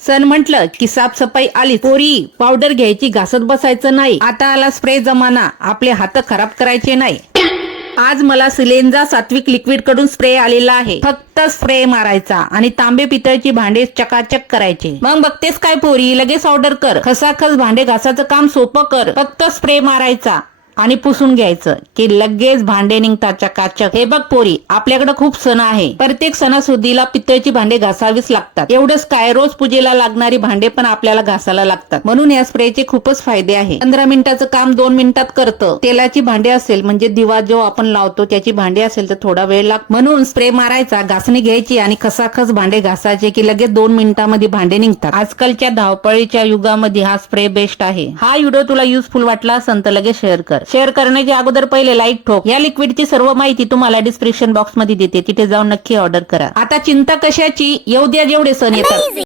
सण म्हटलं की साफसफाई आली. पोरी पावडर घ्यायची, घासत बसायचं नाही. आता आला स्प्रे जमाना, आपले हात खराब करायचे नाही. आज मला सिलेंजा सात्विक लिक्विड कडून स्प्रे आलेला आहे. फक्त स्प्रे मारायचा आणि तांबे पितळची भांडे चकाचक करायचे. मग बघतेस काय पोरी, लगेच ऑर्डर कर. खसाखस भांडे घासाचं काम सोपं कर. फक्त स्प्रे मारायचा आणि पुसून घ्यायचं की लगेच भांडे निघतात चकाचक. हे बघ पोरी, आपल्याकडे खूप सण आहे. प्रत्येक सणासुदीला पितळची भांडे घासावीच लागतात. एवढंच काय, रोज पूजेला लागणारी भांडे पण आपल्याला घासायला लागतात. म्हणून या स्प्रेचे खूपच फायदे आहे. 15 मिनिटाचं काम 2 मिनिटात करतं. तेलाची भांडे असेल म्हणजे दिवा जो आपण लावतो त्याची भांडी असेल तर थोडा वेळ लागतो. म्हणून स्प्रे मारायचा, घासणी घ्यायची आणि खसाखस भांडे घासायचे की लगेच 2 मिनिटांमध्ये भांडे निघतात. आजकालच्या धावपळीच्या युगामध्ये हा स्प्रे बेस्ट आहे. हा व्हिडिओ तुला युजफुल वाटला असेल तर लगेच शेअर कर. शेअर करण्याच्या अगोदर पहिले लाईक ठोक. या लिक्विडची सर्व माहिती तुम्हाला डिस्क्रिप्शन बॉक्स मध्ये देते, तिथे जाऊन नक्की ऑर्डर करा. आता चिंता कशाची, येऊ द्या जेवढे सण येतात.